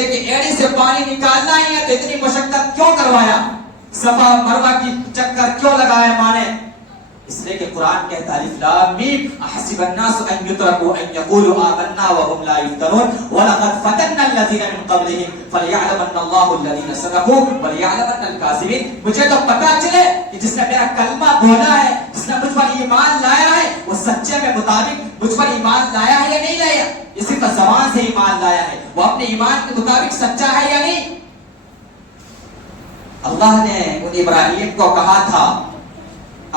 بچے کی ایڑی سے پانی نکالنا ہی ہے تو اتنی مشقت کیوں کروایا؟ صفا مروا کی چکر کیوں لگایا ماں نے؟ اس لیے کہ قرآن کہتا ہے الف لام میم احسب الناس ان يتركوا ان يقولوا آمنا وهم لا يفتنون ولقد فتنا الذين من قبلهم فليعلمن الله الذين صدقوا وليعلمن الكاذبين. مجھے تو پتہ چلے کہ جس نے میرا کلمہ بولا ہے، جس نے مجھ پر ایمان لایا ہے، وہ سچے میں مطابق مجھ پر ایمان لایا ہے یا نہیں لایا؟ یہ صرف زبان سے ایمان لایا ہے، وہ اپنے ایمان کے مطابق سچا ہے یا نہیں؟ اللہ نے ان ابراہیم کو کہا تھا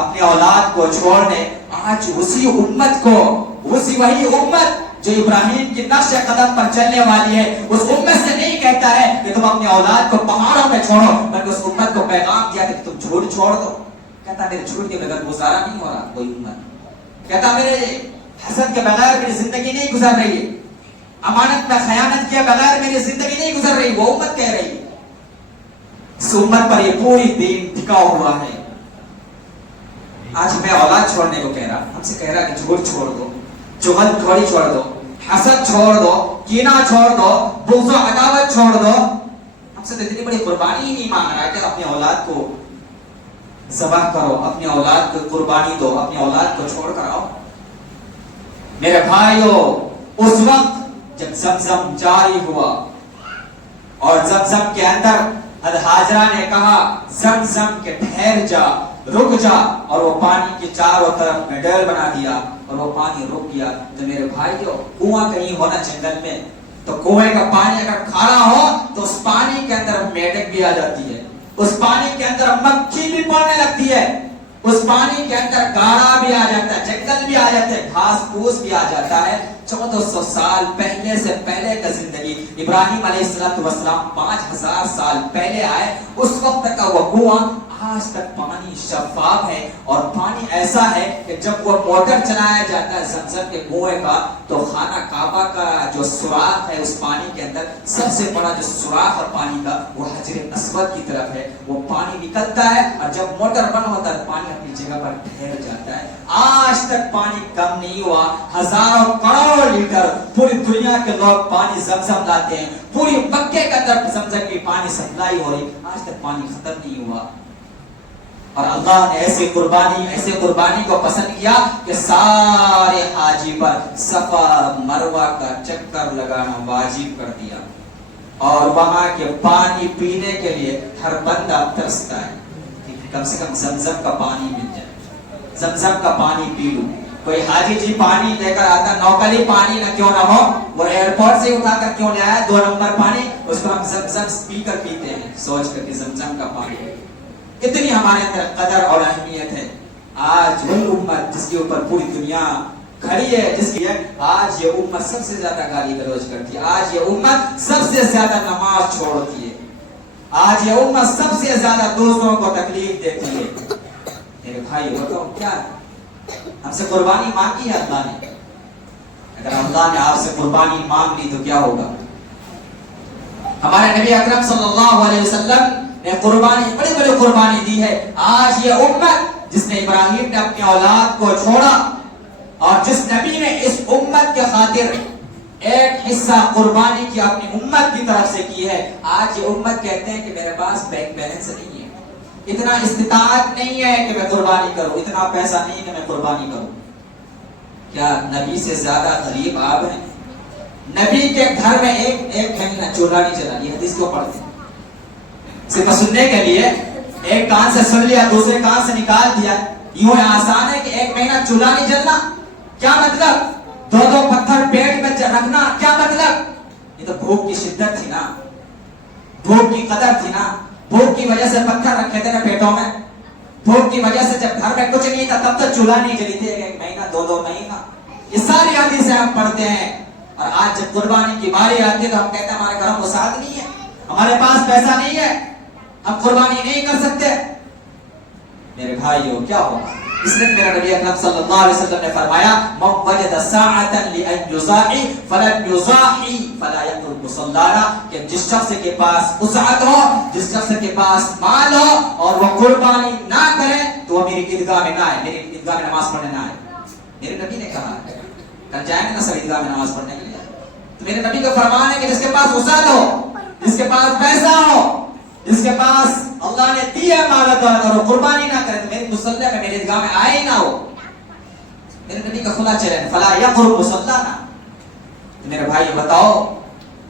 اپنے اولاد کو چھوڑنے، آج اسی امت کو، اسی وہی امت جو ابراہیم کی نقش قدم پر چلنے والی ہے، اس امت سے نہیں کہتا ہے کہ تم اپنے اولاد کو پہاڑوں میں چھوڑو، بلکہ اس امت کو پیغام دیا کہ تم جھوٹ چھوڑ دو. کہتا میرے جھوٹ کے بغیر گزارا نہیں ہو رہا. کوئی امت کہتا میرے حسد کے بغیر میری زندگی نہیں گزر رہی ہے، امانت میں خیانت کے بغیر میری زندگی نہیں گزر رہی. وہ امت کہہ رہی ہے. اس امت پر یہ پوری دین ٹکا ہوا ہے. آج ہمیں اولاد چھوڑنے کو کہہ رہا، ہم سے کہہ رہا کہ جھوٹ چھوڑ دو، چغل کھوڑی چھوڑ دو، حسد چھوڑ دو، کینہ چھوڑ دو، بغض و عداوت چھوڑ دو. ہم سے تو اتنی بڑی قربانی ہی نہیں مانگ رہا ہے کہ اپنی اولاد کو ذبح کرو، اپنی اولاد کو قربانی دو، اپنی اولاد کو چھوڑ کر آؤ. میرے بھائیو، اس وقت جب زمزم جاری ہوا اور زمزم کے اندر ہاجرہ نے کہا زمزم کے ٹھہر جا، رک جا، اور وہ پانی کے چاروں طرف میں ڈیل بنا دیا اور وہ پانی رک گیا. تو میرے بھائیو، کنواں کہیں ہونا جنگل میں تو کنویں کا پانی اگر کھارا ہو تو اس پانی کے اندر میڈک بھی آ جاتی ہے، اس پانی کے اندر مکھی بھی پڑنے لگتی ہے، اس پانی کے اندر گاڑا بھی آ جاتا ہے، جنگل بھی آ جاتا ہے، گھاس پھوس بھی آ جاتا ہے. 1400 سال پہلے سے پہلے کا زندگی، ابراہیم علیہ السلام 5000 سال پہلے آئے، اس وقت تک کا وہ کنواں آج تک پانی شفاف ہے. اور پانی ایسا ہے کہ جب وہ موٹر چلایا جاتا ہے زمزم کے کنویں کا تو خانہ کعبہ کا جو سوراخ ہے اس پانی کے اندر، سب سے بڑا جو سوراخ ہے پانی کا وہ حجر اسود کی طرف ہے. وہ پانی نکلتا ہے اور جب موٹر بند ہوتا ہے پانی اپنی جگہ پر ٹھہر جاتا ہے. آج تک پانی کم نہیں ہوا. ہزاروں کروڑ لیٹر پوری دنیا کے لوگ پانی زمزم لاتے ہیں، پوری مکے کے اندر زمزم کی پانی سپلائی ہو رہی، آج تک پانی ختم نہیں ہوا. اور اللہ نے ایسے قربانی کو پسند کیا کہ سارے حاجی پر صفا مروہ کا چکر لگانا واجب کر دیا. اور وہاں کے پانی پینے کے لیے ہر بندہ ترستا ہے کہ کم سے کم زمزم کا پانی مل جائے، زمزم کا پانی پی لوں. کوئی حاجی جی پانی لے کر آتا، نوکلی پانی نہ کیوں نہ ہو، وہ ایئرپورٹ سے اٹھا کر کیوں لے آیا 2 نمبر پانی، اس کو ہم زمزم پی کر پیتے ہیں سوچ کر کہ زمزم کا پانی. اتنی ہمارے اندر قدر اور اہمیت ہے. آج وہی امت جس کے اوپر پوری دنیا کھڑی ہے، جس کی آج یہ امت سب سے زیادہ گالی گلوچ کرتی ہے، آج یہ امت سب سے زیادہ نماز چھوڑتی ہے، آج یہ امت سب سے زیادہ دوسروں کو تکلیف دیتی ہے. میرے بھائی بتاؤ کیا ہم سے قربانی مانگی ہے اللہ نے؟ اگر اللہ نے آپ سے قربانی مانگ لی تو کیا ہوگا؟ ہمارے نبی اکرم صلی اللہ علیہ وسلم نے قربانی، بڑی بڑی قربانی دی ہے. آج یہ امت جس نے ابراہیم نے اپنی اولاد کو چھوڑا اور جس نبی نے اس امت کے خاطر ایک حصہ قربانی کی اپنی امت کی طرف سے کی ہے، آج یہ امت کہتے ہیں کہ میرے پاس بینک بیلنس نہیں ہے، اتنا استطاعت نہیں ہے کہ میں قربانی کروں، اتنا پیسہ نہیں کہ میں قربانی کروں. کیا نبی سے زیادہ غریب آپ ہیں؟ نبی کے گھر میں ایک مہینہ چولہا نہیں جلا. یہ حدیث کو پڑھتے ہیں صرف سننے کے لیے، ایک کان سے سن لیا دوسرے کان سے نکال دیا. یوں آسان ہے کہ 1 مہینہ چولہا نہیں جلنا. کیا مطلب 2 پتھر پیٹ میں رکھنا؟ کیا مطلب؟ یہ تو بھوک کی شدت تھی نا، بھوک کی قدر تھی نا. بھوک کی وجہ سے پتھر رکھے تھے نا پیٹوں میں، بھوک کی وجہ سے جب گھر میں کچھ نہیں تھا تب تو چولہا نہیں جلی تھی 1 مہینہ 2 مہینہ. یہ ساری حدیثیں ہم پڑھتے ہیں. اور آج جب قربانی کی باری آتی ہے تو ہم کہتے ہیں ہمارے گھر میں وسعت نہیں ہے، ہمارے پاس پیسہ نہیں ہے، ہم قربانی نہیں کر سکتے. میرے بھائیو کیا ہوگا؟ اس لیے میرا نبی اکرم صلی اللہ علیہ وسلم نے فرمایا من وجد ساعتا لان یضاحی فلن یضاحی فلا یترک مصلانا، کہ جس شخص کے پاس وسعت ہو، جس شخص کے پاس مال ہو اور وہ قربانی نہ کرے تو وہ میری عیدگاہ میں نہ آئے، میری عیدگاہ میں نماز پڑھنے نہ آئے. میرے نبی نے کہا ہے، کل جائیں گے نا سب عیدگاہ میں نماز پڑھنے کے لیے، تو میرے نبی کا فرمان ہے کہ جس کے پاس وسعت ہو جس کے پاس اللہ نے دیا مالت اور قربانی نہ کرے تو میری مصلی میں میری عیدگاہ میں آئے ہی نہ ہو. میرے نبی کا کھلا چیلنج فلا یقرب مصلانا. میرے بھائی بتاؤ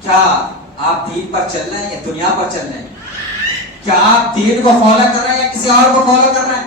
کیا آپ دین پر چل رہے ہیں یا دنیا پر چل رہے ہیں؟ کیا آپ دین کو فالو کر رہے ہیں یا کسی اور کو فالو کر رہے ہیں؟